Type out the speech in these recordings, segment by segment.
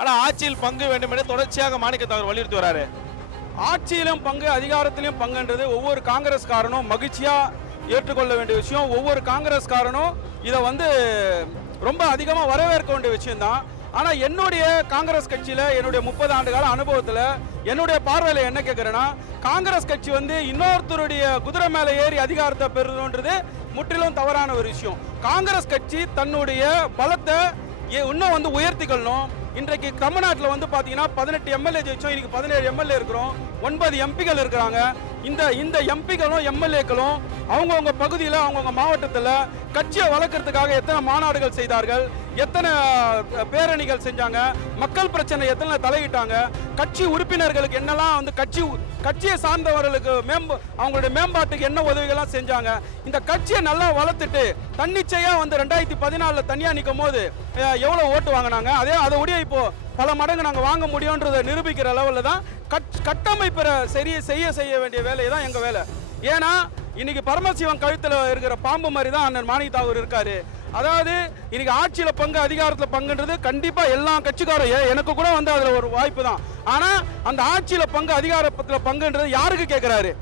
ஆனால் ஆட்சியில் பங்கு வேண்டும் என்று தொடர்ச்சியாக மாணிக்கத்தை அவர் வலியுறுத்தி வராரு. ஆட்சியிலும் பங்கு அதிகாரத்திலும் பங்குன்றது ஒவ்வொரு காங்கிரஸ்காரனும் மகிழ்ச்சியாக ஏற்றுக்கொள்ள வேண்டிய விஷயம். ஒவ்வொரு காங்கிரஸ்காரனும் இதை ரொம்ப அதிகமாக வரவேற்க வேண்டிய விஷயம்தான். ஆனால் என்னுடைய காங்கிரஸ் கட்சியில் என்னுடைய 30 ஆண்டு கால அனுபவத்தில் என்னுடைய பார்வையில் என்ன கேட்குறேன்னா, காங்கிரஸ் கட்சி இன்னொருத்தருடைய குதிரை மேலே ஏறி அதிகாரத்தை பெறுதுன்றது முற்றிலும் தவறான ஒரு விஷயம். காங்கிரஸ் கட்சி தன்னுடைய பலத்தை இன்னும் உயர்த்திக்கணும். இன்றைக்கு தமிழ்நாட்டில் பார்த்தீங்கன்னா 18 எம்எல்ஏ ஜெயிச்சோம், இன்னைக்கு 17 எம்எல்ஏ இருக்கிறோம், 9 எம்பிகள் இருக்கிறாங்க. இந்த எம்பிகளும் எம்எல்ஏக்களும் அவங்கவுங்க பகுதியில் அவங்கவுங்க மாவட்டத்தில் கட்சியை வளர்க்கறதுக்காக எத்தனை மாநாடுகள் செய்தார்கள், எத்தனை பேரணிகள் செஞ்சாங்க, மக்கள் பிரச்சனை எத்தனை தலையிட்டாங்க, கட்சி உறுப்பினர்களுக்கு என்னெல்லாம் கட்சியை சார்ந்தவர்களுக்கு அவங்களுடைய மேம்பாட்டுக்கு என்ன உதவிகள்லாம் செஞ்சாங்க. இந்த கட்சியை நல்லா வளர்த்துட்டு தன்னிச்சையா 2014 தனியா நிற்கும் போது எவ்வளவு ஓட்டு வாங்கினாங்க, அதை உடைய இப்போ பல மடங்கு நாங்கள் வாங்க முடியும்ன்றதை நிரூபிக்கிற லெவலில் தான் கட்டமைப்பை செய்ய வேண்டிய வேலையை தான் எங்கள் வேலை. ஏன்னா இன்னைக்கு பரமசிவன் கழுத்தில் இருக்கிற பாம்பு மாதிரி தான் அண்ணன் மாணிக்கத்தாவூர் இருக்காரு. அதாவது இன்னைக்கு ஆட்சியில் பங்கு அதிகாரத்தில் பங்குன்றது கண்டிப்பாக எல்லா கட்சிக்காரும் எனக்கு கூட அதில் ஒரு வாய்ப்பு தான். ஆனால் அந்த ஆட்சியில் பங்கு அதிகாரத்தில் பங்குன்றது யாருக்கு கேட்குறாரு?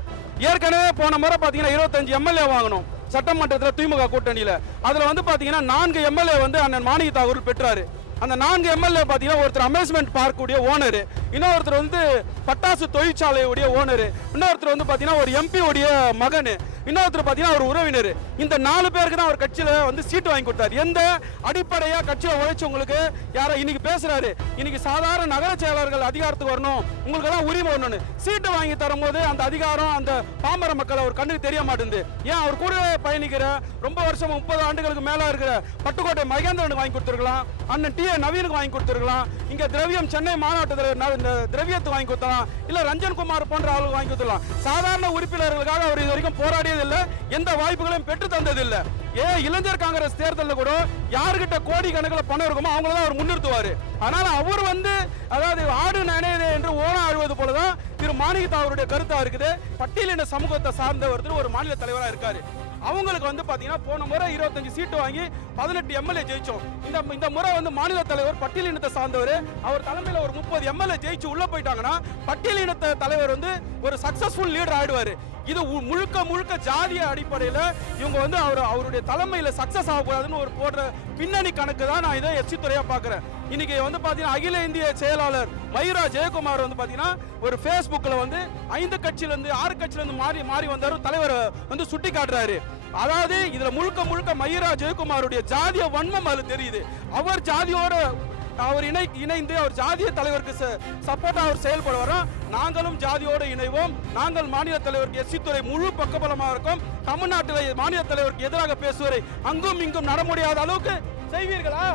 ஏற்கனவே போன முறை பார்த்தீங்கன்னா 25 எம்எல்ஏ வாங்கணும் சட்டமன்றத்தில் திமுக கூட்டணியில். அதில் பார்த்தீங்கன்னா 4 எம்எல்ஏ அண்ணன் மாணிக்கத்தாவூர் பெற்றாரு. அந்த 4 எம்எல்ஏ பார்த்தீங்கன்னா ஒருத்தர் அமேஸ்மெண்ட் பார்க் உடைய ஓனரு, இன்னொருத்தர் பட்டாசு தொழிற்சாலையுடைய ஓனரு, இன்னொருத்தர் பார்த்தீங்கன்னா ஒரு எம்பி உடைய மகன், இன்னொருத்தர் பார்த்தீங்கன்னா ஒரு உறவினர். இந்த 4 பேருக்கு தான் அவர் கட்சியில் சீட்டு வாங்கி கொடுத்தாரு. எந்த அடிப்படையாக கட்சியில் உழைச்சவங்களுக்கு யாரோ இன்னைக்கு பேசுறாரு, இன்னைக்கு சாதாரண நகர செயலாளர்கள் அதிகாரத்துக்கு வரணும், உங்களுக்கு எல்லாம் உரிமை வரணும்னு சீட்டு வாங்கி தரும்போது அந்த அதிகாரம் அந்த பாமர மக்கள் அவர் கண்ணுக்கு தெரிய மாட்டேங்குது. ஏன் அவர் கூட பயணிக்கிற ரொம்ப வருஷம் 30 ஆண்டுகளுக்கு மேலே இருக்கிற பட்டுக்கோட்டை மகேந்திரனுக்கு வாங்கி கொடுத்துருக்கலாம், அண்ணன் டி நவீனுக்கு வாங்கி கொடுத்துருக்கலாம், இங்கே திரவியம் சென்னை மாநாட்டத்தில் திரவியத்துக்கு வாங்கி கொடுத்தலாம், இல்லை ரஞ்சன்குமார் போன்ற ஆளுக்கு வாங்கி கொடுத்துடலாம். சாதாரண உறுப்பினர்களுக்காக அவர் இது வரைக்கும் போராடியதில்லை, எந்த வாய்ப்புகளையும் பெற்று தந்ததில்லை. இளைஞர் காங்கிரஸ் தேர்தலில் கூட யாருக்கிட்ட கோடி கணக்கில் பணம் இருக்குமோ அவங்கள தான் அவர் முன்னிறுத்துவார். அதனால அவர் அதாவது ஆடு நனையுது என்று ஓன ஆழ்வது போலதான் திரு மாணிக்கத்தாவூருடைய கருத்தா இருக்குது. பட்டியலின சமூகத்தை சார்ந்த ஒருத்தர் ஒரு மாநில தலைவராக இருக்காரு. அவங்களுக்கு பாத்தீங்கன்னா போன முறை 25 சீட்டு வாங்கி 18 எம்எல்ஏ ஜெயிச்சோம். இந்த முறை மாநில தலைவர் பட்டியலினத்தை சார்ந்தவர், அவர் தலைமையில் ஒரு 30 எம்எல்ஏ ஜெயிச்சு உள்ள போயிட்டாங்கன்னா பட்டியலினத்தை தலைவர் ஒரு சக்சஸ்ஃபுல் லீடர் ஆயிடுவாரு. இது முழுக்க ஜாதிய அடிப்படையில் இவங்க அவருடைய தலைமையில் சக்சஸ் ஆகக்கூடாதுன்னு ஒரு போடுற பின்னணி கணக்கு தான் நான் இதை எச்சித்துறையா பார்க்குறேன். இன்னைக்கு பாத்தீங்கன்னா அகில இந்திய செயலாளர் மயூரா ஜெயக்குமார் பாத்தீங்கன்னா ஒரு ஃபேஸ்புக்கில் 5 கட்சியிலிருந்து 6 கட்சியிலிருந்து மாறி வந்தாரு தலைவர் சுட்டி காட்டுறாரு. அதாவது இதுல முழுக்க மயூரா ஜெயக்குமாருடைய ஜாதிய வன்மம் அதுல தெரியுது. அவர் ஜாதியோட அவர் இணைந்து அவர் ஜாதிய தலைவருக்கு சப்போர்ட்டா அவர் செயல்படுவாரா. நாங்களும் ஜாதியோடு இணைவோம். நாங்கள் மாநில தலைவருக்கு எஸ்சித்துறை முழு பக்கபலமாக இருக்கும். தமிழ்நாட்டில் மாநில தலைவருக்கு எதிராக பேசுவதை அங்கும் இங்கும் நட முடியாத அளவுக்கு செய்வீர்களா?